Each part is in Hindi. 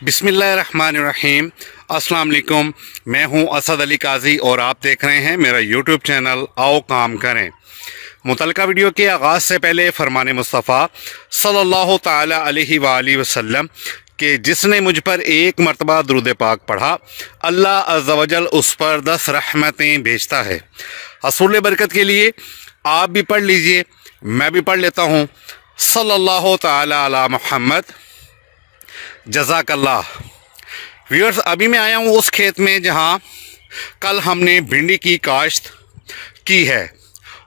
बिस्मिल्लाहिर्रहमानिर्रहीम। अस्सलाम वालेकुम। मैं हूं असद अली काजी और आप देख रहे हैं मेरा यूट्यूब चैनल आओ काम करें। मुतलका वीडियो के आगाज़ से पहले फरमान मुस्तफ़ा सल्लल्लाहु ताला अलैहि वालैहि वसल्लम कि जिसने मुझ पर एक मरतबा दुरूद पाक पढ़ा, अल्लाह अज़्ज़ा वजल उस पर 10 रहमतें भेजता है। हसूल बरकत के लिए आप भी पढ़ लीजिए, मैं भी पढ़ लेता हूँ। सल्लल्लाहु ताला अला मुहम्मद। जज़ाकल्लाह। व्यूअर्स, अभी मैं आया हूँ उस खेत में जहाँ कल हमने भिंडी की काश्त की है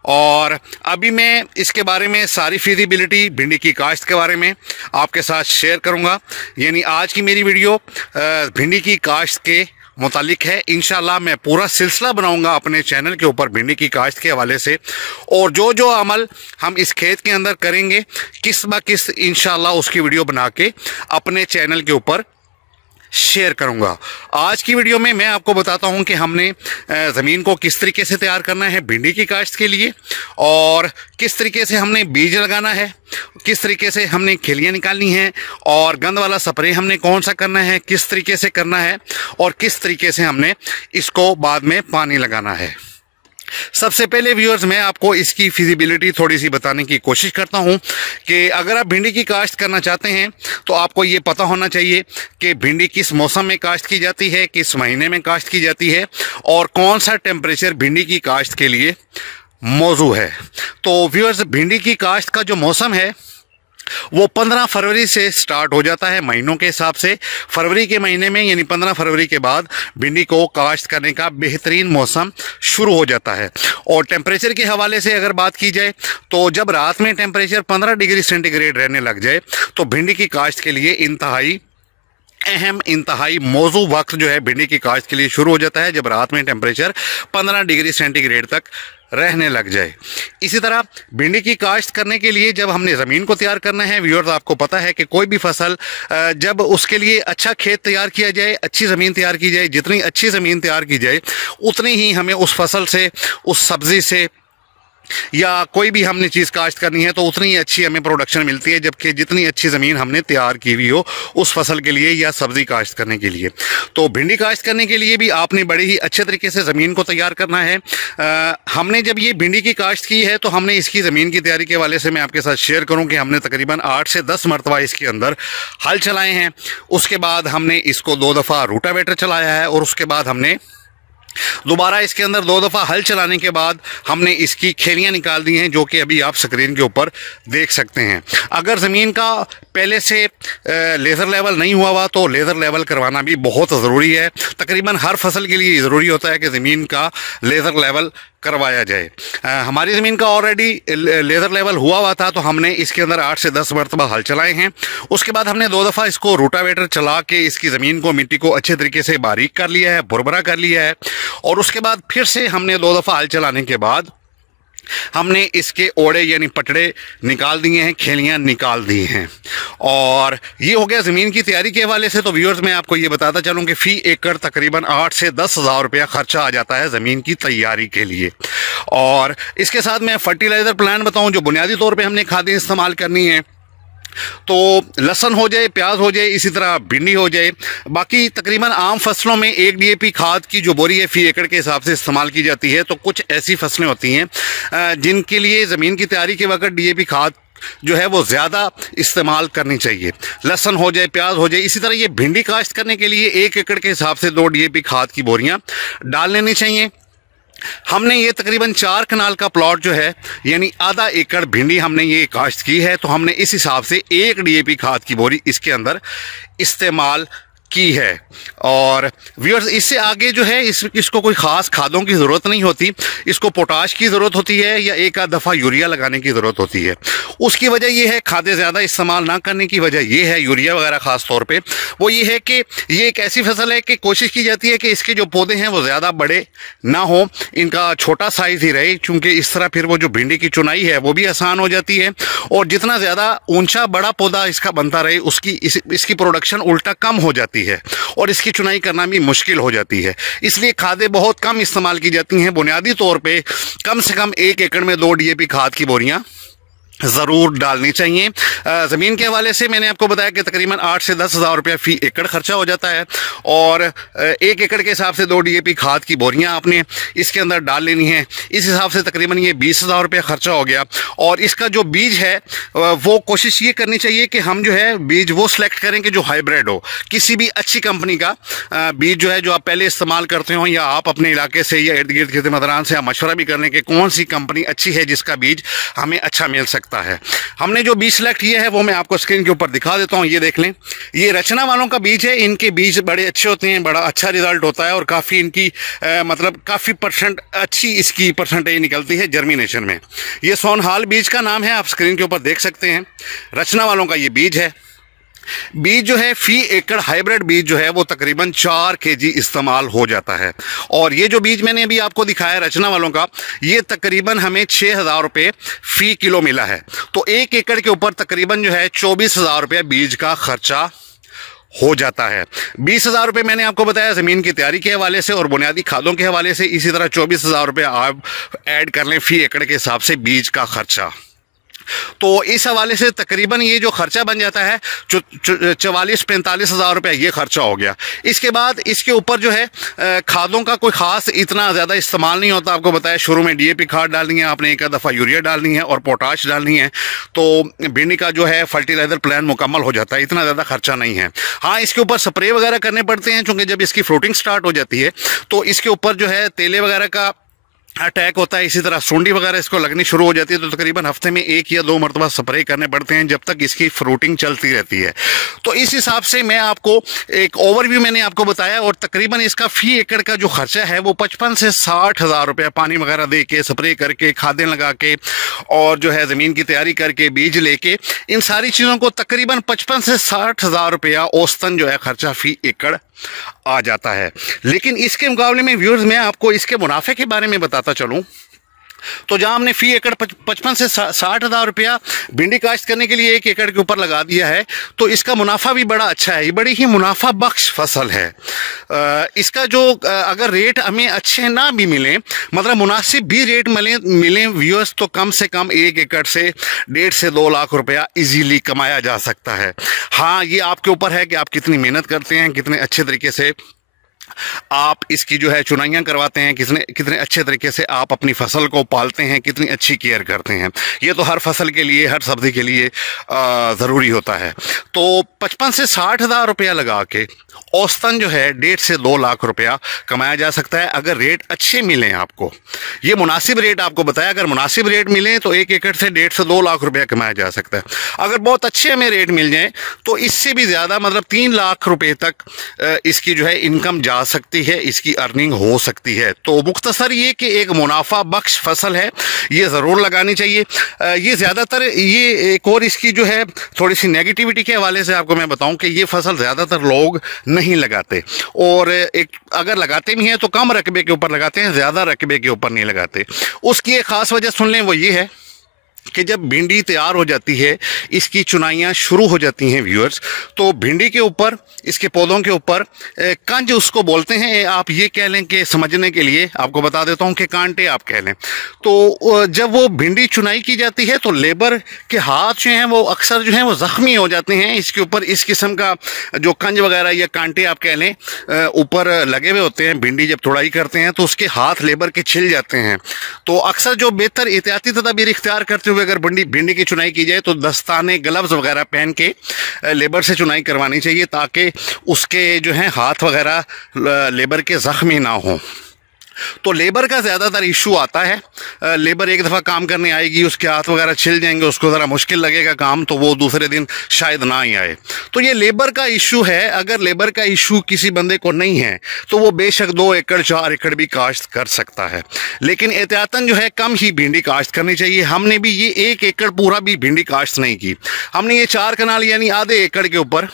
और अभी मैं इसके बारे में सारी फिजिबिलिटी भिंडी की काश्त के बारे में आपके साथ शेयर करूँगा। यानी आज की मेरी वीडियो भिंडी की काश्त के मुतालिक है। इंशाल्लाह मैं पूरा सिलसिला बनाऊंगा अपने चैनल के ऊपर भिंडी की काश्त के हवाले से, और जो जो अमल हम इस खेत के अंदर करेंगे किस ब किस इंशाल्लाह उसकी वीडियो बना के अपने चैनल के ऊपर शेयर करूंगा। आज की वीडियो में मैं आपको बताता हूं कि हमने ज़मीन को किस तरीके से तैयार करना है भिंडी की काश्त के लिए, और किस तरीके से हमने बीज लगाना है, किस तरीके से हमने खिलियाँ निकालनी हैं, और गंद वाला स्प्रे हमने कौन सा करना है, किस तरीके से करना है, और किस तरीके से हमने इसको बाद में पानी लगाना है। सबसे पहले व्यूअर्स, मैं आपको इसकी फिजिबिलिटी थोड़ी सी बताने की कोशिश करता हूं कि अगर आप भिंडी की काश्त करना चाहते हैं तो आपको ये पता होना चाहिए कि भिंडी किस मौसम में काश्त की जाती है, किस महीने में काश्त की जाती है, और कौन सा टेम्परेचर भिंडी की काश्त के लिए मौजू है। तो व्यूअर्स, भिंडी की काश्त का जो मौसम है वो 15 फरवरी से स्टार्ट हो जाता है महीनों के हिसाब से। फरवरी के महीने में यानी 15 फरवरी के बाद भिंडी को काश्त करने का बेहतरीन मौसम शुरू हो जाता है। और टेम्परेचर के हवाले से अगर बात की जाए तो जब रात में टेम्परेचर 15 डिग्री सेंटीग्रेड रहने लग जाए तो भिंडी की काश्त के लिए इंतहाई अहम, इंतहाई मौजू वक्त जो है भिंडी की काश्त के लिए शुरू हो जाता है, जब रात में टेम्परेचर 15 डिग्री सेंटीग्रेड तक रहने लग जाए। इसी तरह भिंडी की काश्त करने के लिए जब हमने ज़मीन को तैयार करना है, व्यूअर्स आपको पता है कि कोई भी फसल जब उसके लिए अच्छा खेत तैयार किया जाए, अच्छी ज़मीन तैयार की जाए, जितनी अच्छी ज़मीन तैयार की जाए उतनी ही हमें उस फसल से, उस सब्ज़ी से या कोई भी हमने चीज़ काश्त करनी है तो उतनी ही अच्छी हमें प्रोडक्शन मिलती है, जबकि जितनी अच्छी ज़मीन हमने तैयार की हुई हो उस फसल के लिए या सब्ज़ी काश्त करने के लिए। तो भिंडी काश्त करने के लिए भी आपने बड़े ही अच्छे तरीके से ज़मीन को तैयार करना है। हमने जब ये भिंडी की काश्त की है तो हमने इसकी ज़मीन की तैयारी के हवाले से मैं आपके साथ शेयर करूँ कि हमने तकरीबन 8 से 10 मरतबा इसके अंदर हल चलाए हैं। उसके बाद हमने इसको 2 दफ़ा रूटावेटर चलाया है, और उसके बाद हमने दोबारा इसके अंदर 2 दफ़ा हल चलाने के बाद हमने इसकी खेलियाँ निकाल दी हैं, जो कि अभी आप स्क्रीन के ऊपर देख सकते हैं। अगर ज़मीन का पहले से लेज़र लेवल नहीं हुआ हुआ तो लेज़र लेवल करवाना भी बहुत ज़रूरी है। तकरीबन हर फसल के लिए ज़रूरी होता है कि ज़मीन का लेज़र लेवल करवाया जाए। हमारी ज़मीन का ऑलरेडी लेज़र लेवल हुआ था, तो हमने इसके अंदर 8 से 10 मरतबा हल चलाए हैं। उसके बाद हमने 2 दफ़ा इसको रूटावेटर चला के इसकी ज़मीन को, मिट्टी को अच्छे तरीके से बारीक कर लिया है, भुरभुरा कर लिया है, और उसके बाद फिर से हमने 2 दफ़ा हल चलाने के बाद हमने इसके ओड़े यानी पटड़े निकाल दिए हैं, खेलियाँ निकाल दी हैं, और ये हो गया ज़मीन की तैयारी के हवाले से। तो व्यूअर्स, मैं आपको ये बताता चलूँ कि फ़ी एकड़ तकरीबन 8 से 10 हज़ार रुपया खर्चा आ जाता है ज़मीन की तैयारी के लिए। और इसके साथ मैं फर्टिलाइज़र प्लान बताऊँ जो बुनियादी तौर पर हमने खादें इस्तेमाल करनी है, तो लहसुन हो जाए, प्याज हो जाए, इसी तरह भिंडी हो जाए। बाकी तकरीबन आम फसलों में 1 DAP खाद की जो बोरी है फ़ी एकड़ के हिसाब से इस्तेमाल की जाती है। तो कुछ ऐसी फसलें होती हैं जिनके लिए ज़मीन की तैयारी के वक्त DAP खाद जो है वो ज़्यादा इस्तेमाल करनी चाहिए। लहसुन हो जाए, प्याज हो जाए। इसी तरह ये भिंडी काश्त करने के लिए 1 एकड़ के हिसाब से 2 DAP खाद की बोरियाँ डाल लेनी चाहिए। हमने ये तकरीबन 4 कनाल का प्लॉट जो है यानी आधा एकड़ भिंडी हमने ये काश्त की है, तो हमने इस हिसाब से 1 DAP खाद की बोरी इसके अंदर इस्तेमाल की है। और व्यूअर्स, इससे आगे जो है इसको कोई ख़ास खादों की ज़रूरत नहीं होती। इसको पोटाश की ज़रूरत होती है या एक आध दफ़ा यूरिया लगाने की ज़रूरत होती है। उसकी वजह यह है, खादें ज़्यादा इस्तेमाल ना करने की वजह यह है, यूरिया वगैरह ख़ास तौर पे, वो ये है कि ये एक ऐसी फसल है कि कोशिश की जाती है कि इसके जो पौधे हैं वो ज़्यादा बड़े ना हो, इनका छोटा साइज़ ही रहे, क्योंकि इस तरह फिर वो जो भिंडी की चुनाई है वो भी आसान हो जाती है, और जितना ज़्यादा ऊंचा बड़ा पौधा इसका बनता रहे इसकी प्रोडक्शन उल्टा कम हो जाती है, और इसकी चुनाई करना भी मुश्किल हो जाती है। इसलिए खादें बहुत कम इस्तेमाल की जाती हैं। बुनियादी तौर पे कम से कम 1 एकड़ में 2 DAP खाद की बोरियां ज़रूर डालनी चाहिए। ज़मीन के हवाले से मैंने आपको बताया कि तकरीबन 8 से 10 हज़ार रुपया फ़ी एकड़ ख़र्चा हो जाता है, और 1 एकड़ के हिसाब से 2 DAP खाद की बोरियां आपने इसके अंदर डाल लेनी है। इस हिसाब से तकरीबन ये 20,000 रुपया ख़र्चा हो गया। और इसका जो बीज है वो कोशिश ये करनी चाहिए कि हम जो है बीज वो सिलेक्ट करें कि जो हाइब्रिड हो, किसी भी अच्छी कंपनी का बीज जो है जो आप पहले इस्तेमाल करते हो, या आप अपने इलाके से या इर्द गिर्द के मदारान से आप मशवरा भी कर लें कि कौन सी कंपनी अच्छी है जिसका बीज हमें अच्छा मिल सकता है। हमने जो बीज सेलेक्ट किया है वो मैं आपको स्क्रीन के ऊपर दिखा देता हूं। ये देख लें, ये रचना वालों का बीज है। इनके बीज बड़े अच्छे होते हैं, बड़ा अच्छा रिजल्ट होता है, और काफ़ी इनकी मतलब काफ़ी परसेंट अच्छी इसकी परसेंटेज निकलती है जर्मिनेशन में। ये सोनहाल बीज का नाम है, आप स्क्रीन के ऊपर देख सकते हैं। रचना वालों का ये बीज है। बीज जो है फ़ी एकड़ हाइब्रिड बीज जो है वो तकरीबन 4 kg इस्तेमाल हो जाता है। और ये जो बीज मैंने अभी आपको दिखाया रचना वालों का, ये तकरीबन हमें 6,000 रुपये फ़ी किलो मिला है। तो 1 एकड़ के ऊपर तकरीबन जो है 24,000 रुपये बीज का खर्चा हो जाता है। 20,000 रुपये मैंने आपको बताया ज़मीन की तैयारी के हवाले से और बुनियादी खादों के हवाले से। इसी तरह 24,000 रुपये आप ऐड कर लें फ़ी एकड़ के हिसाब से बीज का खर्चा। तो इस हवाले से तकरीबन ये जो खर्चा बन जाता है 44-45 हज़ार रुपये ये खर्चा हो गया। इसके बाद इसके ऊपर जो है खादों का कोई ख़ास इतना ज़्यादा इस्तेमाल नहीं होता। आपको बताया शुरू में DAP खाद डालनी है आपने, एक दफ़ा यूरिया डालनी है और पोटाश डालनी है, तो भिंडी का जो है फर्टिलाइज़र प्लान मुकम्मल हो जाता है, इतना ज़्यादा खर्चा नहीं है। हाँ, इसके ऊपर स्प्रे वगैरह करने पड़ते हैं, चूँकि जब इसकी फ्रूटिंग स्टार्ट हो जाती है तो इसके ऊपर जो है तेले वगैरह का अटैक होता है। इसी तरह सूंडी वगैरह इसको लगनी शुरू हो जाती है, तो तकरीबन हफ्ते में 1 या 2 मरतबा स्प्रे करने पड़ते हैं जब तक इसकी फ्रूटिंग चलती रहती है। तो इस हिसाब से मैं आपको एक ओवरव्यू मैंने आपको बताया, और तकरीबन इसका फ़ी एकड़ का जो खर्चा है वो 55 से 60 हज़ार रुपये पानी वगैरह दे के, स्प्रे करके, खादें लगा के, और जो है ज़मीन की तैयारी करके, बीज लेके, इन सारी चीज़ों को तकरीबन 55 से 60 हज़ार रुपया औसतन जो है खर्चा फ़ी एकड़ आ जाता है। लेकिन इसके मुकाबले में व्यूअर्स मैं आपको इसके मुनाफे के बारे में बताता चलूं, तो जहां हमने फ़ी एकड़ 55 से 60 हज़ार रुपया भिंडी काश्त करने के लिए 1 एकड़ के ऊपर लगा दिया है, तो इसका मुनाफा भी बड़ा अच्छा है। ये बड़ी ही मुनाफा बख्श फसल है। इसका जो अगर रेट हमें अच्छे ना भी मिले, मतलब मुनासिब भी रेट मिले व्यूअर्स, तो कम से कम 1 एकड़ से 1.5 से 2 लाख रुपया इजीली कमाया जा सकता है। हाँ, ये आपके ऊपर है कि आप कितनी मेहनत करते हैं, कितने अच्छे तरीके से आप इसकी जो है चुनाइयाँ करवाते हैं, कितने अच्छे तरीके से आप अपनी फसल को पालते हैं, कितनी अच्छी केयर करते हैं। ये तो हर फसल के लिए, हर सब्ज़ी के लिए ज़रूरी होता है। तो 55 से 60 हज़ार रुपया लगा के औसतन जो है 1.5 से 2 लाख रुपया कमाया जा सकता है, अगर रेट अच्छे मिलें आपको। ये मुनासिब रेट आपको बताया, अगर मुनासिब रेट मिले तो 1 एकड़ से 1.5 से 2 लाख रुपया कमाया जा सकता है। अगर बहुत अच्छे हमें रेट मिल जाए तो इससे भी ज़्यादा, मतलब 3 लाख रुपये तक इसकी जो है इनकम जा सकती है, इसकी अर्निंग हो सकती है। तो मुख्तसर ये कि एक मुनाफा बख्श फसल है, ये ज़रूर लगानी चाहिए। ये ज़्यादातर, ये एक और इसकी जो है थोड़ी सी नेगेटिविटी के हवाले से आपको मैं बताऊं कि ये फसल ज़्यादातर लोग नहीं लगाते, और एक अगर लगाते भी हैं तो कम रकबे के ऊपर लगाते हैं, ज़्यादा रकबे के ऊपर नहीं लगाते। उसकी एक ख़ास वजह सुन लें, वो ये है कि जब भिंडी तैयार हो जाती है, इसकी चुनाइयाँ शुरू हो जाती हैं व्यूअर्स, तो भिंडी के ऊपर, इसके पौधों के ऊपर कंज उसको बोलते हैं, आप ये कह लें कि समझने के लिए आपको बता देता हूँ कि कांटे आप कह लें। तो जब वो भिंडी चुनाई की जाती है तो लेबर के हाथ जो हैं वो अक्सर जो हैं वो ज़ख्मी हो जाते हैं। इसके ऊपर इस किस्म का जो कंज वगैरह या कांटे आप कह लें ऊपर लगे हुए होते हैं। भिंडी जब तुड़ाई करते हैं तो उसके हाथ लेबर के छिल जाते हैं। तो अक्सर जो बेहतर एहतियाती तदाबीर इख्तियार करते हुए अगर भिंडी की चुनाई की जाए तो दस्ताने, ग्लव्स वगैरह पहन के लेबर से चुनाई करवानी चाहिए, ताकि उसके जो हैं हाथ वगैरह लेबर के ज़ख्मी ना हों। तो लेबर का ज़्यादातर इशू आता है, लेबर एक दफ़ा काम करने आएगी, उसके हाथ वगैरह छिल जाएंगे, उसको ज़रा मुश्किल लगेगा काम, तो वो दूसरे दिन शायद ना ही आए। तो ये लेबर का इशू है। अगर लेबर का इशू किसी बंदे को नहीं है तो वो बेशक 2 एकड़ 4 एकड़ भी काश्त कर सकता है, लेकिन एहतियातन जो है कम ही भिंडी काश्त करनी चाहिए। हमने भी ये 1 एकड़ पूरा भी भिंडी काश्त नहीं की, हमने ये 4 कनाल यानी आधे एकड़ के ऊपर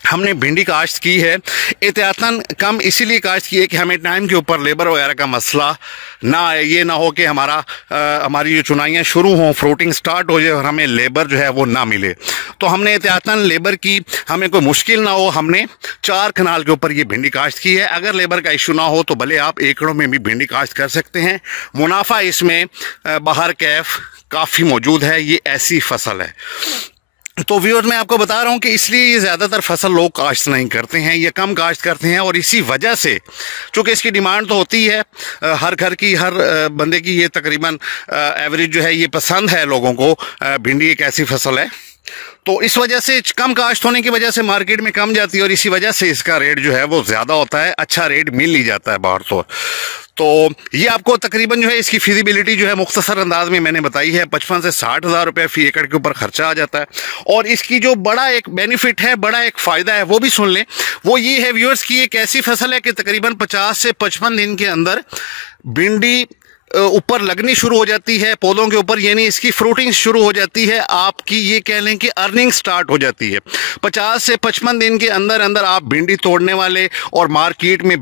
हमने भिंडी काश्त की है, एहतियातन कम इसीलिए काश्त की है कि हमें टाइम के ऊपर लेबर वगैरह का मसला ना आए। ये ना हो कि हमारी जो चुनाइयाँ शुरू हों, फ्रूटिंग स्टार्ट हो जाए और हमें लेबर जो है वो ना मिले। तो हमने एहतियातन लेबर की, हमें कोई मुश्किल ना हो, हमने 4 कनाल के ऊपर ये भिंडी काश्त की है। अगर लेबर का इशू ना हो तो भले आप एकड़ों में भी भिंडी काश्त कर सकते हैं। मुनाफा इसमें बाहर कैफ काफ़ी मौजूद है। ये ऐसी फसल है। तो व्यूअर्स मैं आपको बता रहा हूँ कि इसलिए ये ज़्यादातर फसल लोग काश्त नहीं करते हैं, ये कम काश्त करते हैं। और इसी वजह से चूँकि इसकी डिमांड तो होती है हर घर की, हर बंदे की, ये तकरीबन एवरेज जो है ये पसंद है लोगों को। भिंडी एक ऐसी फसल है, तो इस वजह से कम काश्त होने की वजह से मार्केट में कम जाती है और इसी वजह से इसका रेट जो है वो ज़्यादा होता है, अच्छा रेट मिल ही जाता है बाहर। तो ये आपको तकरीबन जो है इसकी फिजिबिलिटी जो है मुख्तसर अंदाज में मैंने बताई है, 55 से 60 हज़ार रुपये फ़ी एकड़ के ऊपर खर्चा आ जाता है। और इसकी जो बड़ा एक बेनिफिट है, बड़ा एक फ़ायदा है, वो भी सुन लें। वो ये है व्यूअर्स की एक ऐसी फसल है कि तकरीबन 50 से 55 दिन के अंदर भिंडी ऊपर लगनी शुरू हो जाती है पौधों के ऊपर, यानी इसकी फ्रूटिंग शुरू हो जाती है। आपकी ये कह लें कि अर्निंग स्टार्ट हो जाती है। 50 से 55 दिन के अंदर अंदर आप भिंडी तोड़ने वाले और मार्केट में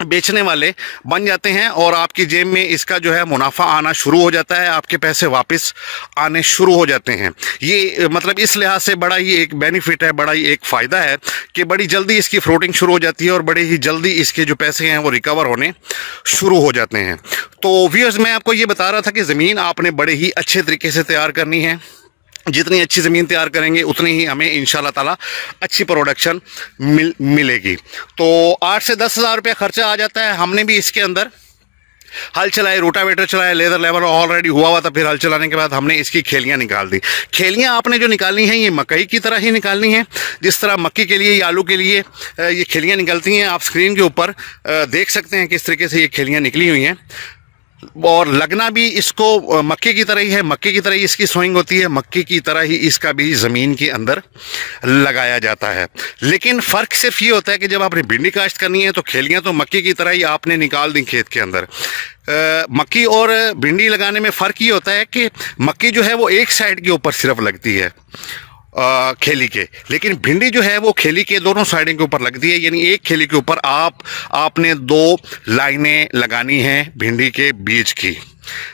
बेचने वाले बन जाते हैं और आपकी जेब में इसका जो है मुनाफा आना शुरू हो जाता है, आपके पैसे वापस आने शुरू हो जाते हैं। ये मतलब इस लिहाज से बड़ा ही एक बेनिफिट है, बड़ा ही एक फ़ायदा है कि बड़ी जल्दी इसकी फ्रूटिंग शुरू हो जाती है और बड़े ही जल्दी इसके जो पैसे हैं वो रिकवर होने शुरू हो जाते हैं। तो व्यूअर्स मैं आपको ये बता रहा था कि ज़मीन आपने बड़े ही अच्छे तरीके से तैयार करनी है। जितनी अच्छी ज़मीन तैयार करेंगे उतनी ही हमें इंशाल्लाह ताला अच्छी प्रोडक्शन मिलेगी। तो 8 से 10 हज़ार रुपया खर्चा आ जाता है। हमने भी इसके अंदर हल चलाए, रोटावेटर चलाया, लेदर लेवल ऑलरेडी हुआ हुआ था। फिर हल चलाने के बाद हमने इसकी खेलियां निकाल दी। खेलियां आपने जो निकालनी हैं ये मकई की तरह ही निकालनी है, जिस तरह मक्की के लिए या आलू के लिए ये खेलियां निकलती हैं। आप स्क्रीन के ऊपर देख सकते हैं किस तरीके से ये खेलियां निकली हुई हैं। और लगना भी इसको मक्के की तरह ही है, मक्के की तरह ही इसकी सोइंग होती है, मक्के की तरह ही इसका भी ज़मीन के अंदर लगाया जाता है। लेकिन फ़र्क सिर्फ ये होता है कि जब आपने भिंडी काश्त करनी है तो खेलियाँ तो मक्के की तरह ही आपने निकाल दी खेत के अंदर। मक्की और भिंडी लगाने में फ़र्क ये होता है कि मक्की जो है वो एक साइड के ऊपर सिर्फ लगती है खेली के, लेकिन भिंडी जो है वो खेली के दोनों साइडों के ऊपर लगती है। यानी एक खेली के ऊपर आपने 2 लाइनें लगानी हैं भिंडी के बीज की,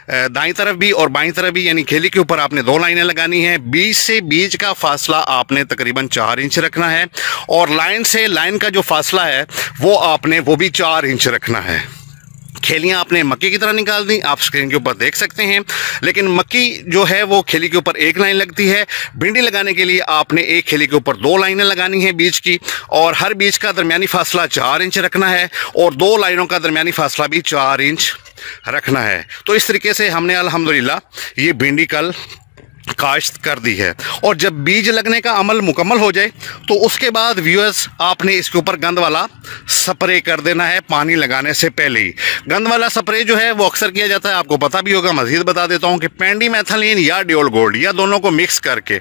दाईं तरफ भी और बाईं तरफ भी, यानी खेली के ऊपर आपने 2 लाइनें लगानी है। बीज से बीज का फासला आपने तकरीबन 4 इंच रखना है और लाइन से लाइन का जो फासला है वो भी 4 इंच रखना है। खेलियां आपने मक्की की तरह निकाल दी, आप स्क्रीन के ऊपर देख सकते हैं। लेकिन मक्की जो है वो खेली के ऊपर 1 लाइन लगती है। भिंडी लगाने के लिए आपने एक खेली के ऊपर 2 लाइनें लगानी है बीज की, और हर बीज का दरमियानी फासला 4 इंच रखना है और 2 लाइनों का दरमियानी फासला भी 4 इंच रखना है। तो इस तरीके से हमने अल्हम्दुलिल्लाह ये भिंडी कल काश्त कर दी है। और जब बीज लगने का अमल मुकम्मल हो जाए तो उसके बाद व्यूअर्स आपने इसके ऊपर गंद वाला स्प्रे कर देना है पानी लगाने से पहले ही। गंद वाला स्प्रे जो है वो अक्सर किया जाता है, आपको पता भी होगा, मज़ीद बता देता हूँ कि पेंडीमेथलिन या डियोल गोल्ड या दोनों को मिक्स करके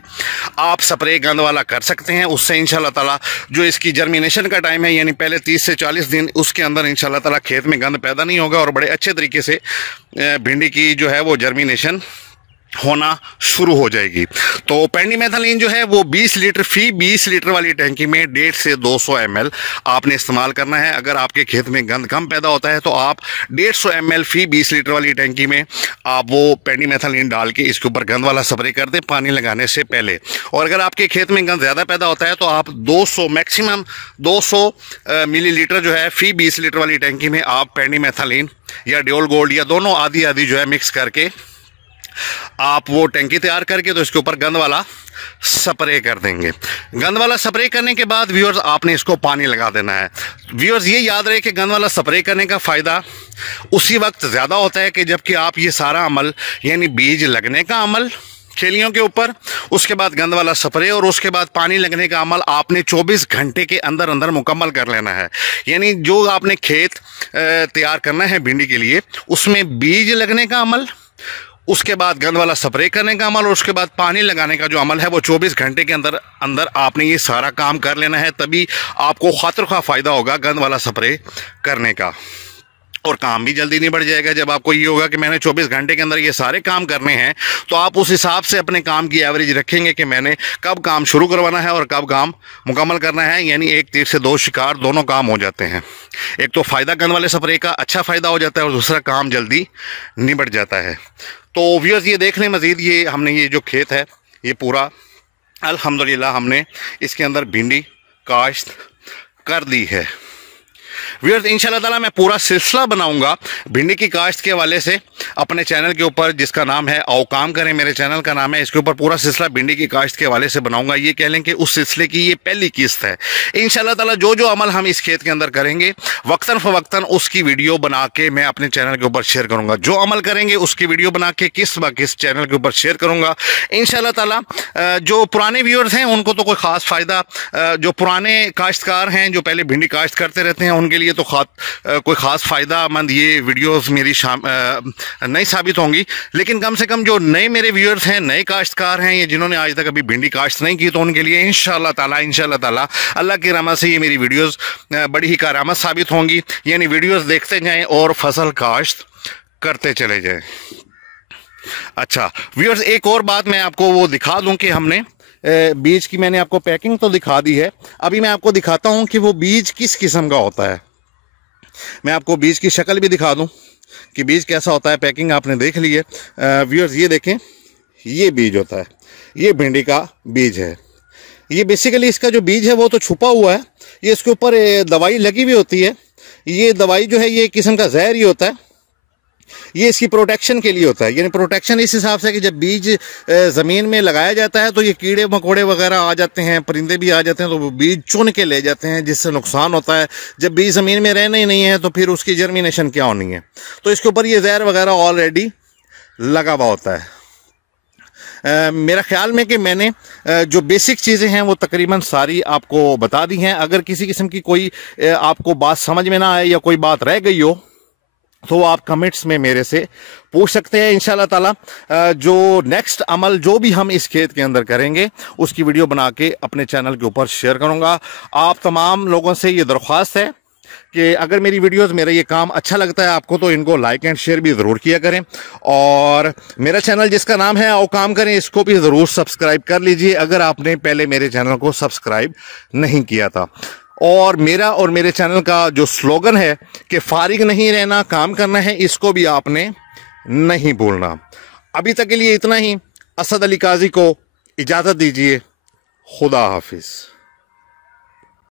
आप स्प्रे गंद वाला कर सकते हैं। उससे इंशाल्लाह ताला जो इसकी जर्मिनेशन का टाइम है, यानी पहले 30 से 40 दिन, उसके अंदर इंशाल्लाह ताला खेत में गंद पैदा नहीं होगा और बड़े अच्छे तरीके से भिंडी की जो है वो जर्मिनेशन होना शुरू हो जाएगी। तो पेंडीमेथलिन जो है वो 20 लीटर फ़ी 20 लीटर वाली टैंकी में 150 से 200 ml आपने इस्तेमाल करना है। अगर आपके खेत में गंद कम पैदा होता है तो आप 150 ml फ़ी 20 लीटर वाली टैंकी में आप वो पेंडीमेथलिन डाल के इसके ऊपर गंद वाला स्प्रे कर दें पानी लगाने से पहले। और अगर आपके खेत में गंद ज़्यादा पैदा होता है तो आप 200 मैक्सिमम 200 मिलीलीटर जो है फ़ी 20 लीटर वाली टैंकी में आप पेंडीमेथलिन या डियोल गोल्ड या दोनों आधी आधी जो है मिक्स करके आप वो टैंकी तैयार करके तो इसके ऊपर गंद वाला स्प्रे कर देंगे। गंद वाला स्प्रे करने के बाद व्यूअर्स आपने इसको पानी लगा देना है। व्यूअर्स ये याद रहे कि गंद वाला स्प्रे करने का फ़ायदा उसी वक्त ज़्यादा होता है कि जबकि आप ये सारा अमल यानी बीज लगने का अमल खेलियों के ऊपर, उसके बाद गंद वाला स्प्रे और उसके बाद पानी लगने का अमल आपने 24 घंटे के अंदर अंदर मुकम्मल कर लेना है। यानी जो आपने खेत तैयार करना है भिंडी के लिए उसमें बीज लगने का अमल, उसके बाद गंद वाला स्प्रे करने का अमल और उसके बाद पानी लगाने का जो अमल है वो 24 घंटे के अंदर अंदर आपने ये सारा काम कर लेना है। तभी आपको खातिर खा फ़ायदा होगा गंद वाला स्प्रे करने का। और काम भी जल्दी निबट जाएगा। जब आपको ये होगा कि मैंने 24 घंटे के अंदर ये सारे काम करने हैं, तो आप उस हिसाब से अपने काम की एवरेज रखेंगे कि मैंने कब काम शुरू करवाना है और कब काम मुकम्मल करना है। यानी एक तीर से दो शिकार, दोनों काम हो जाते हैं। एक तो फ़ायदा करने वाले स्प्रे का अच्छा फ़ायदा हो जाता है और दूसरा काम जल्दी निबट जाता है। तो व्यूअर्स ये देख लें मज़ीद, ये हमने ये जो खेत है ये पूरा अल्हम्दुलिल्लाह हमने इसके अंदर भिंडी काश्त कर दी है। व्यूअर्स इंशाल्लाह ताला मैं पूरा सिलसिला बनाऊंगा भिंडी की काश्त के हवाले से अपने चैनल के ऊपर, जिसका नाम है आओ काम करें, मेरे चैनल का नाम है। इसके ऊपर पूरा सिलसिला भिंडी की काश्त के हवाले से बनाऊंगा। ये कह लें कि उस सिलसिले की ये पहली किस्त है। इंशाल्लाह ताला जो जो अमल हम इस खेत के अंदर करेंगे वक्तन फ़वक्तन उसकी वीडियो बना के मैं अपने चैनल के ऊपर शेयर करूँगा। जो अमल करेंगे उसकी वीडियो बना के किस्त ब किस्त चैनल के ऊपर शेयर करूँगा इंशाल्लाह ताला। जो पुराने व्यूअर्स हैं उनको तो कोई ख़ास फ़ायदा, जो पुराने काश्तकार हैं जो पहले भिंडी काश्त करते रहते हैं उनके लिए तो कोई ख़ास फ़ायदा मंद ये वीडियोस मेरी नहीं साबित होंगी। लेकिन कम से कम जो नए मेरे व्यूअर्स हैं, नए काश्तकार हैं, ये जिन्होंने आज तक अभी भिंडी काश्त नहीं की, तो उनके लिए इंशाल्लाह ताला अल्लाह की रहमत से ये मेरी वीडियोस बड़ी ही कारामद साबित होंगी। यानी वीडियोस देखते जाएं और फसल काश्त करते चले जाएं। अच्छा व्यूअर्स, एक और बात मैं आपको वो दिखा दूं कि हमने बीज की, मैंने आपको पैकिंग तो दिखा दी है, अभी मैं आपको दिखाता हूं कि वो बीज किस किस्म का होता है। मैं आपको बीज की शक्ल भी दिखा दूं कि बीज कैसा होता है। पैकिंग आपने देख ली है व्यूअर्स, ये देखें, ये बीज होता है, ये भिंडी का बीज है। ये बेसिकली इसका जो बीज है वो तो छुपा हुआ है, ये इसके ऊपर दवाई लगी हुई होती है। ये दवाई जो है ये किस्म का जहर ही होता है, ये इसकी प्रोटेक्शन के लिए होता है। यानी प्रोटेक्शन इस हिसाब से कि जब बीज ज़मीन में लगाया जाता है तो ये कीड़े मकोड़े वगैरह आ जाते हैं, परिंदे भी आ जाते हैं, तो वो बीज चुन के ले जाते हैं, जिससे नुकसान होता है। जब बीज ज़मीन में रहना ही नहीं है तो फिर उसकी जर्मिनेशन क्या होनी है। तो इसके ऊपर ये जहर वगैरह ऑलरेडी लगा हुआ होता है। मेरा ख्याल में कि मैंने जो बेसिक चीज़ें हैं वो तकरीबन सारी आपको बता दी हैं। अगर किसी किस्म की कोई आपको बात समझ में ना आए या कोई बात रह गई हो तो आप कमेंट्स में मेरे से पूछ सकते हैं। इंशाल्लाह ताला जो नेक्स्ट अमल जो भी हम इस खेत के अंदर करेंगे उसकी वीडियो बना के अपने चैनल के ऊपर शेयर करूंगा। आप तमाम लोगों से ये दरख्वास्त है कि अगर मेरी वीडियोस, मेरा ये काम अच्छा लगता है आपको, तो इनको लाइक एंड शेयर भी ज़रूर किया करें। और मेरा चैनल जिसका नाम है आओ काम करें, इसको भी ज़रूर सब्सक्राइब कर लीजिए अगर आपने पहले मेरे चैनल को सब्सक्राइब नहीं किया था। और मेरा और मेरे चैनल का जो स्लोगन है कि फारिग नहीं रहना, काम करना है, इसको भी आपने नहीं भूलना। अभी तक के लिए इतना ही। असद अली काजी को इजाज़त दीजिए। खुदा हाफिज़।